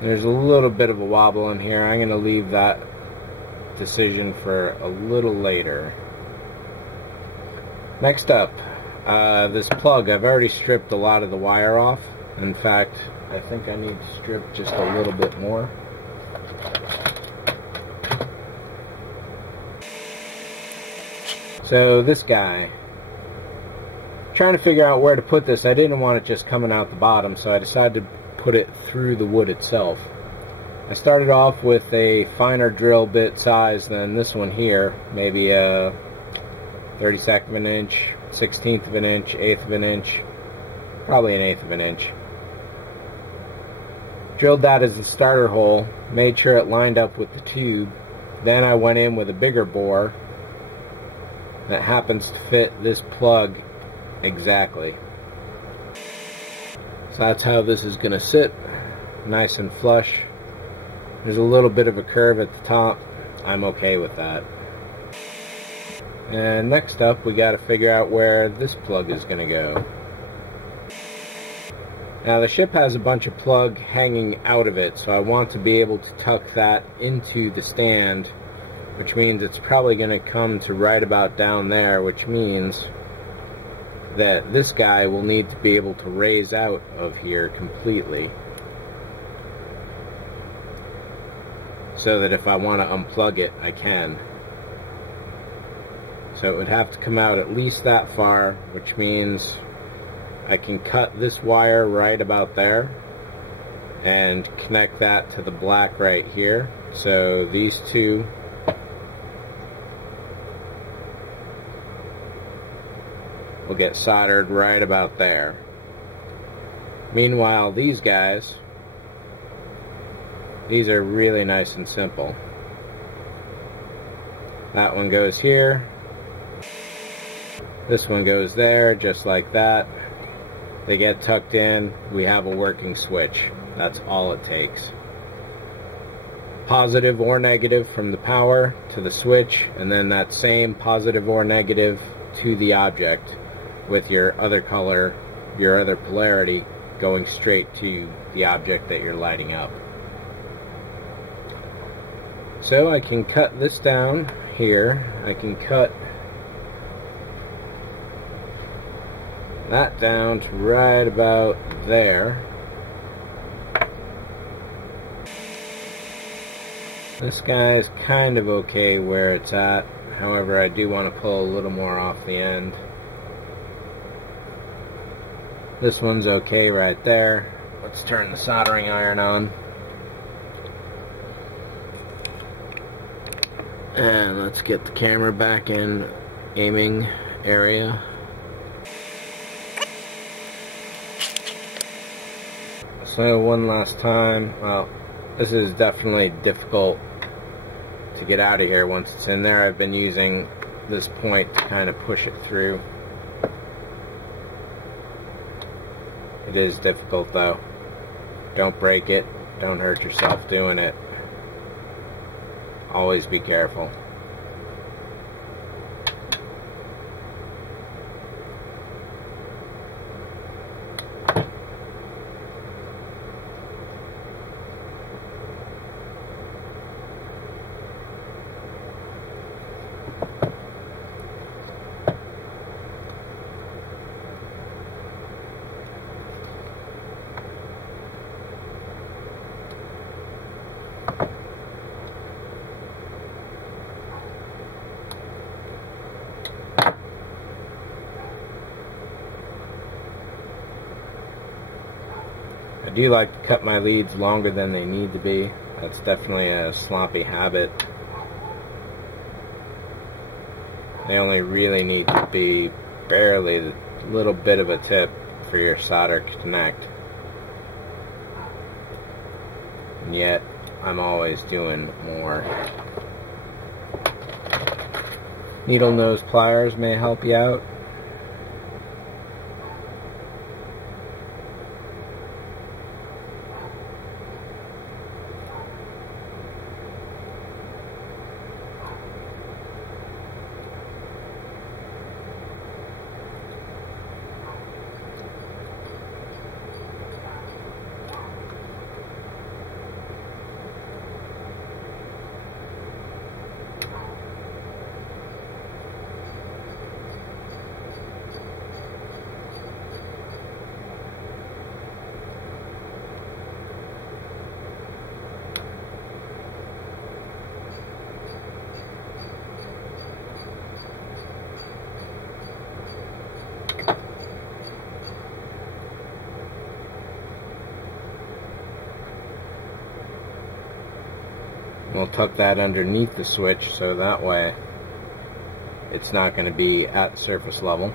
There's a little bit of a wobble in here. I'm going to leave that decision for a little later. Next up, this plug. I've already stripped a lot of the wire off. In fact, I think I need to strip just a little bit more. So this guy, trying to figure out where to put this. I didn't want it just coming out the bottom, so I decided to put it through the wood itself. I started off with a finer drill bit size than this one here, maybe a 32nd of an inch, 16th of an inch, 1/8 of an inch, probably an 1/8 of an inch. Drilled that as the starter hole, made sure it lined up with the tube. Then I went in with a bigger bore that happens to fit this plug exactly. So that's how this is going to sit, nice and flush. There's a little bit of a curve at the top. I'm okay with that. And next up, we got to figure out where this plug is going to go. Now the ship has a bunch of plug hanging out of it, so I want to be able to tuck that into the stand, which means it's probably going to come to right about down there, which means that this guy will need to be able to raise out of here completely, so that if I want to unplug it, I can. So it would have to come out at least that far, which means I can cut this wire right about there and connect that to the black right here. So these two will get soldered right about there. Meanwhile, these guys, these are really nice and simple. That one goes here. This one goes there, just like that. They get tucked in. We have a working switch. That's all it takes. Positive or negative from the power to the switch, and then that same positive or negative to the object, with your other color, your other polarity, going straight to the object that you're lighting up. So I can cut this down here. I can cut that down to right about there. This guy is kind of okay where it's at. However, I do want to pull a little more off the end. This one's okay right there. Let's turn the soldering iron on. And let's get the camera back in aiming area. So one last time, well, this is definitely difficult to get out of here once it's in there. I've been using this point to kind of push it through. It is difficult though. Don't break it. Don't hurt yourself doing it. Always be careful. I do like to cut my leads longer than they need to be. That's definitely a sloppy habit. They only really need to be barely a little bit of a tip for your solder to connect. And yet, I'm always doing more. Needle nose pliers may help you out. We'll tuck that underneath the switch so that way it's not going to be at surface level.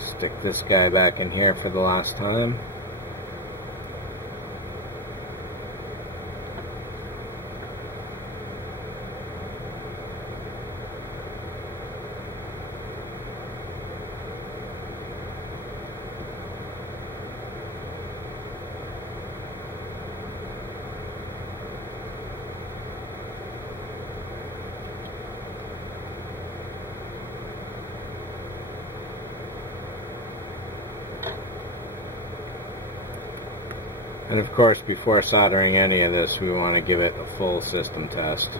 Stick this guy back in here for the last time. And of course, before soldering any of this, we want to give it a full system test.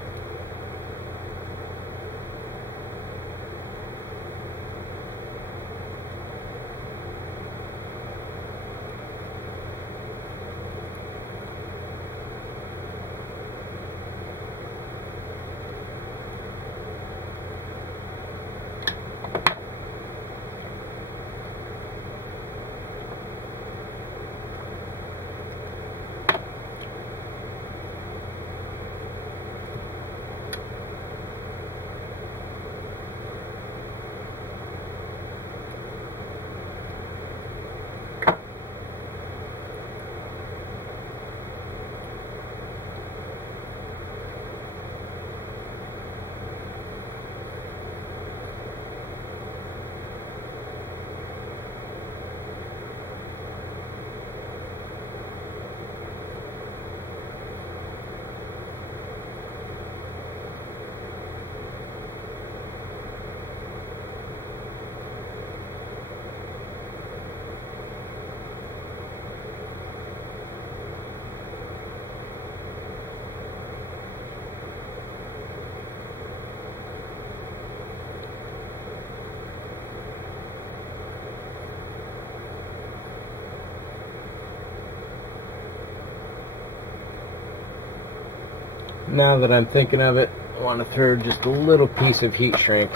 Now that I'm thinking of it, I want to throw just a little piece of heat shrink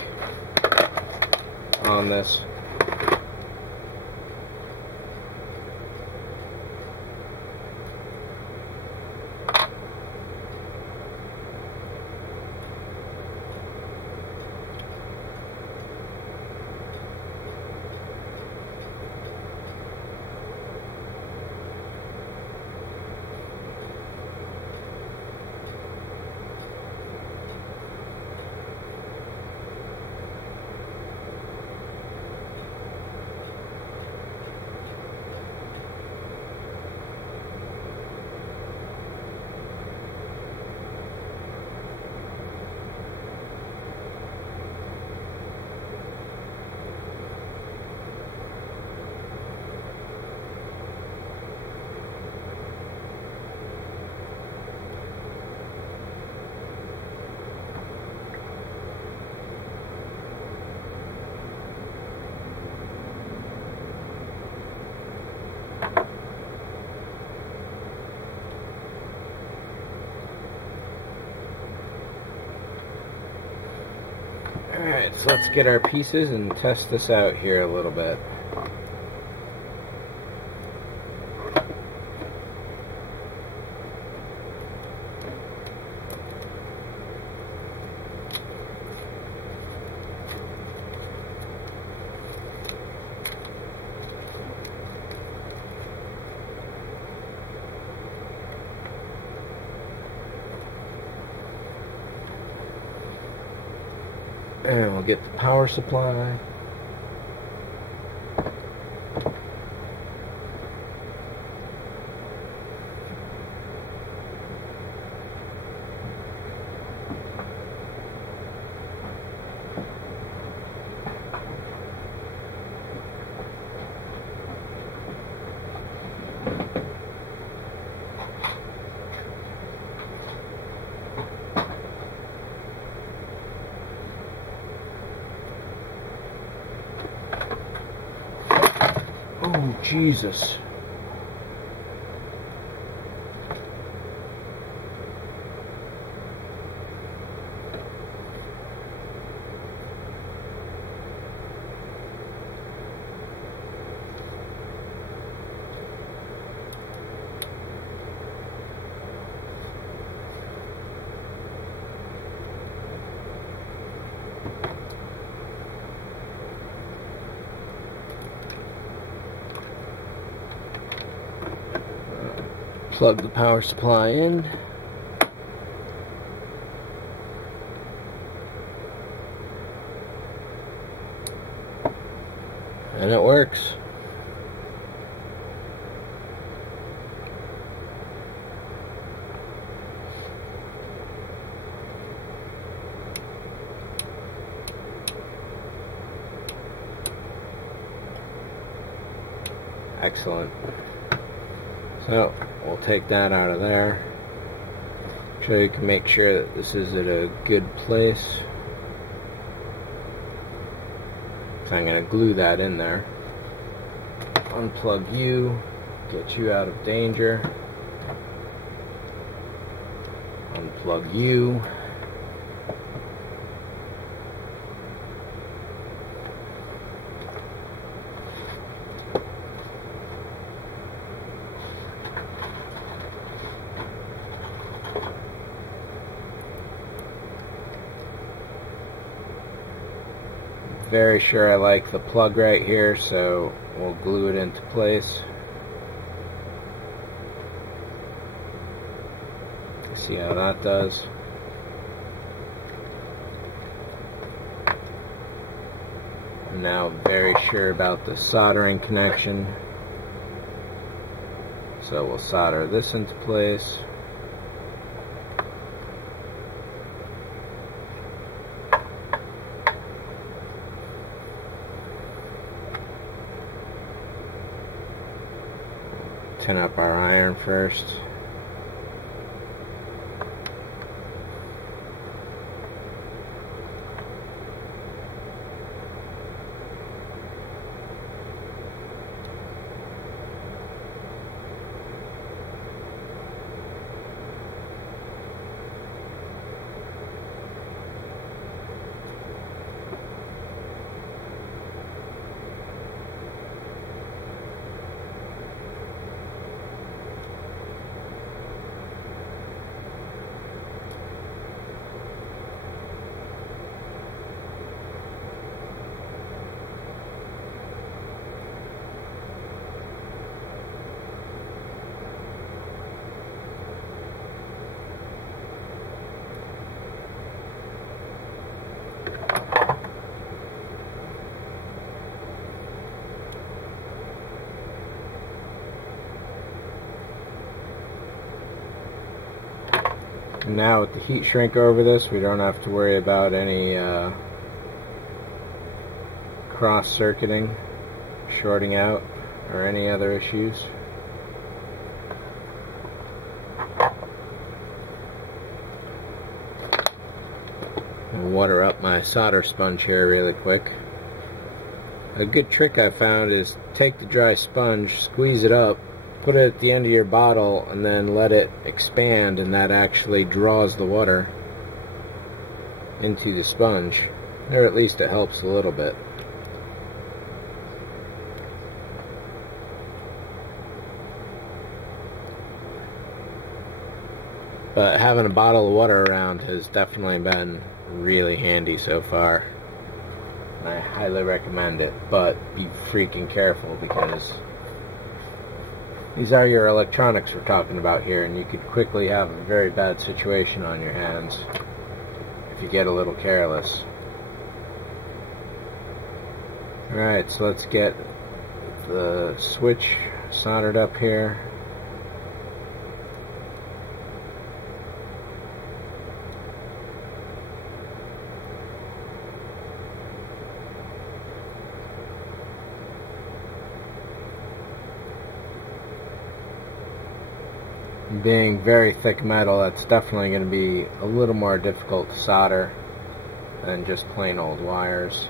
on this. Alright, so let's get our pieces and test this out here a little bit. And we'll get the power supply. Oh, Jesus. Plug the power supply in. And it works. Excellent. So we'll take that out of there. So you can make sure that this is at a good place. So I'm going to glue that in there. Unplug you, get you out of danger. Unplug you. Very sure I like the plug right here, so we'll glue it into place. See how that does. I'm now very sure about the soldering connection, so we'll solder this into place. Tin up our iron first. Now with the heat shrink over this, we don't have to worry about any cross-circuiting, shorting out, or any other issues. I'll water up my solder sponge here really quick. A good trick I found is take the dry sponge, squeeze it up, put it at the end of your bottle, and then let it expand, and that actually draws the water into the sponge. Or at least it helps a little bit. But having a bottle of water around has definitely been really handy so far. And I highly recommend it, but be freaking careful, because these are your electronics we're talking about here, and you could quickly have a very bad situation on your hands if you get a little careless. Alright, so let's get the switch soldered up here. Being very thick metal, that's definitely going to be a little more difficult to solder than just plain old wires.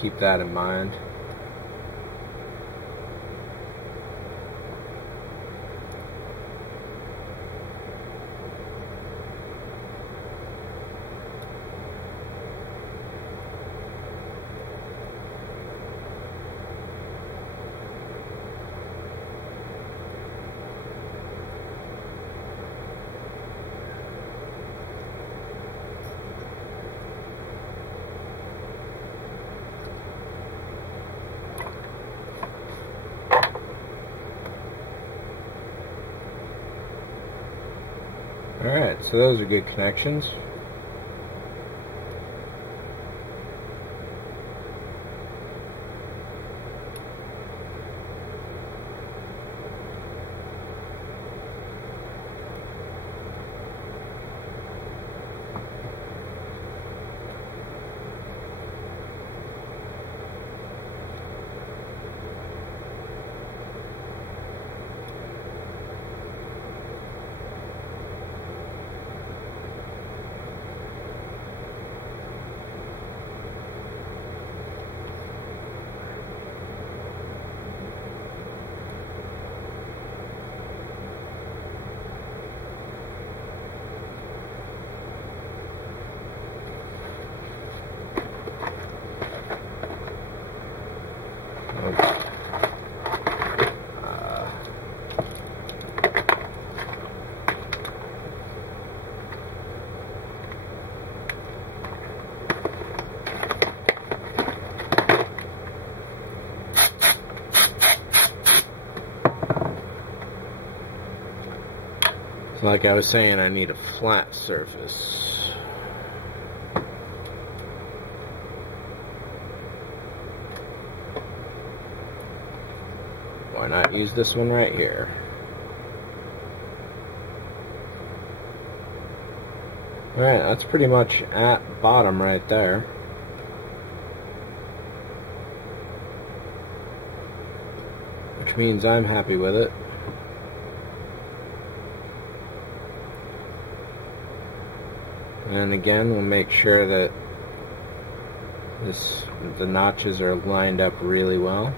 Keep that in mind. Alright, so those are good connections. So like I was saying, I need a flat surface. Why not use this one right here? Alright, that's pretty much at bottom right there. Which means I'm happy with it. And again, we'll make sure that the notches are lined up really well.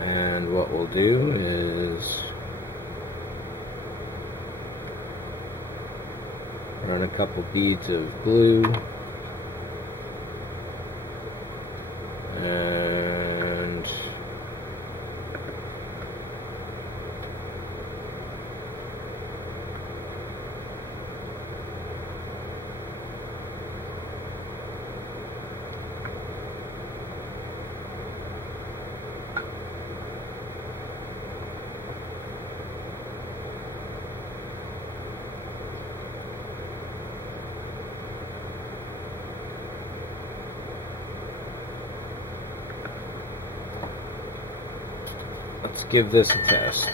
And what we'll do is run a couple beads of glue and let's give this a test.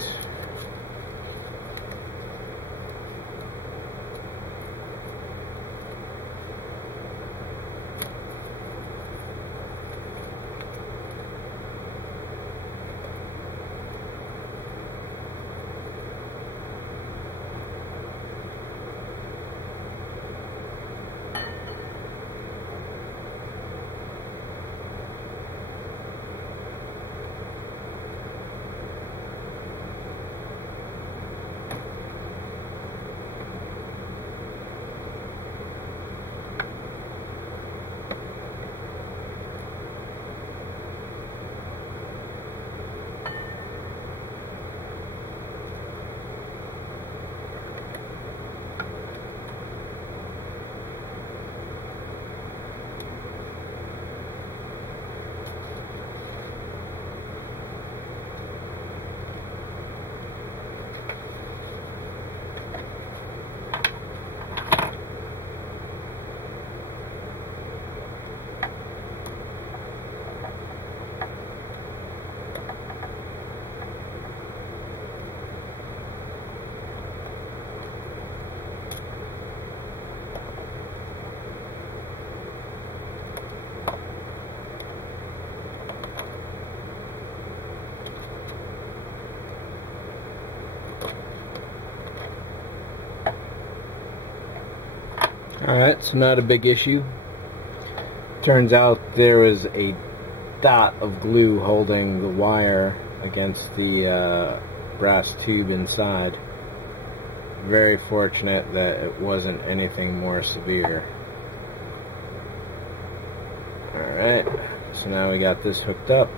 Alright, so not a big issue. Turns out there was a dot of glue holding the wire against the brass tube inside. Very fortunate that it wasn't anything more severe. Alright, so now we got this hooked up.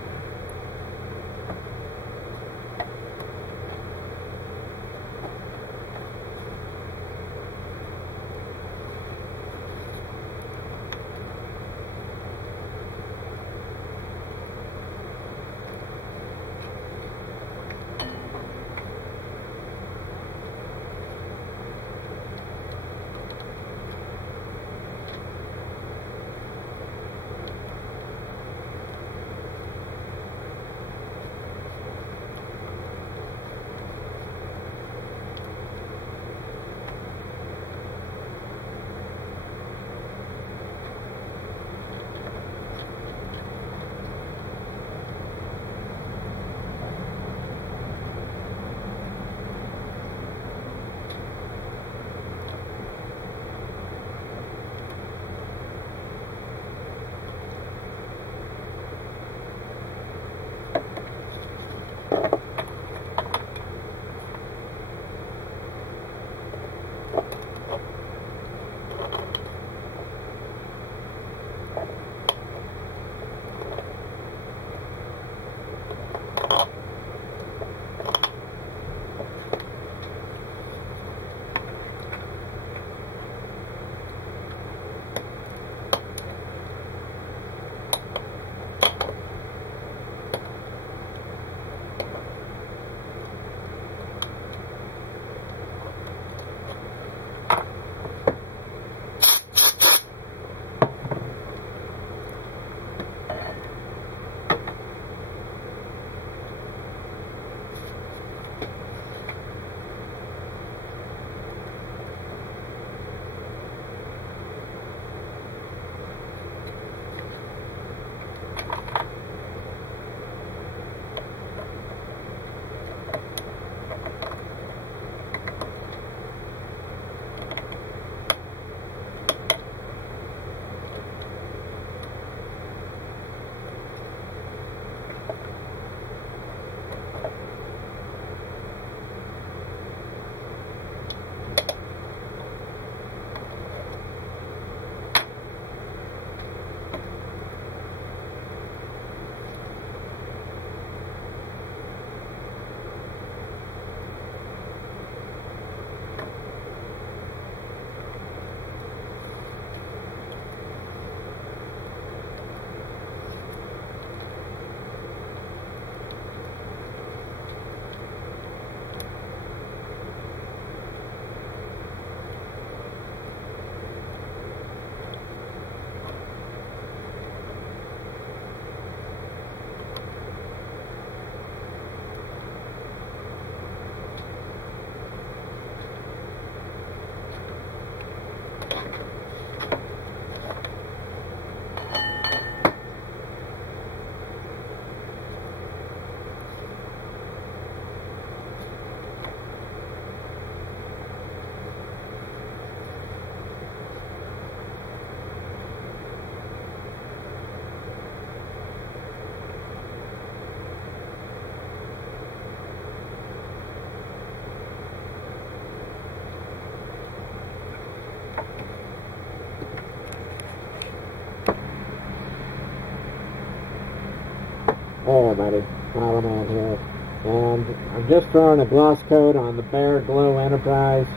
Hey buddy, Tholian here. And I'm just throwing a gloss coat on the Bare Glow Enterprise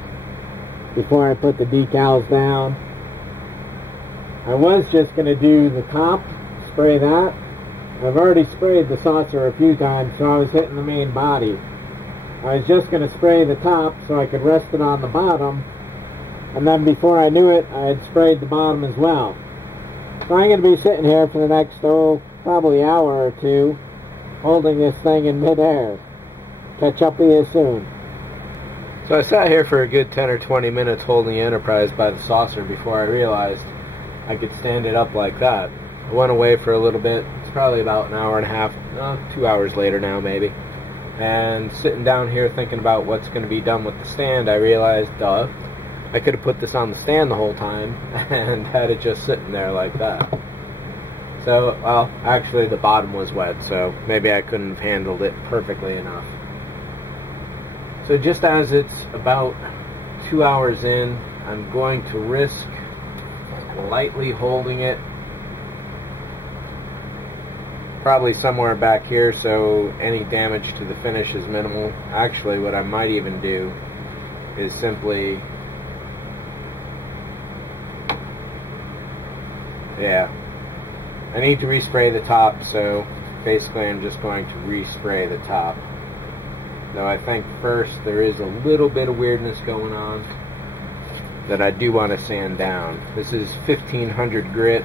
before I put the decals down. I was just going to do the top, spray that. I've already sprayed the saucer a few times, so I was hitting the main body. I was just going to spray the top so I could rest it on the bottom, and then before I knew it, I had sprayed the bottom as well. So I'm going to be sitting here for the next, probably hour or two, holding this thing in midair. Catch up with you soon. So I sat here for a good 10 or 20 minutes holding the Enterprise by the saucer before I realized I could stand it up like that. I went away for a little bit. It's probably about an hour and a half, 2 hours later now maybe. And sitting down here thinking about what's going to be done with the stand, I realized, I could have put this on the stand the whole time and had it just sitting there like that. So, well, actually the bottom was wet, so maybe I couldn't have handled it perfectly enough. So just as it's about 2 hours in, I'm going to risk lightly holding it probably somewhere back here so any damage to the finish is minimal. Actually, what I might even do is simply, I need to respray the top, so basically I'm just going to respray the top. Though I think first there is a little bit of weirdness going on that I do want to sand down. This is 1500 grit.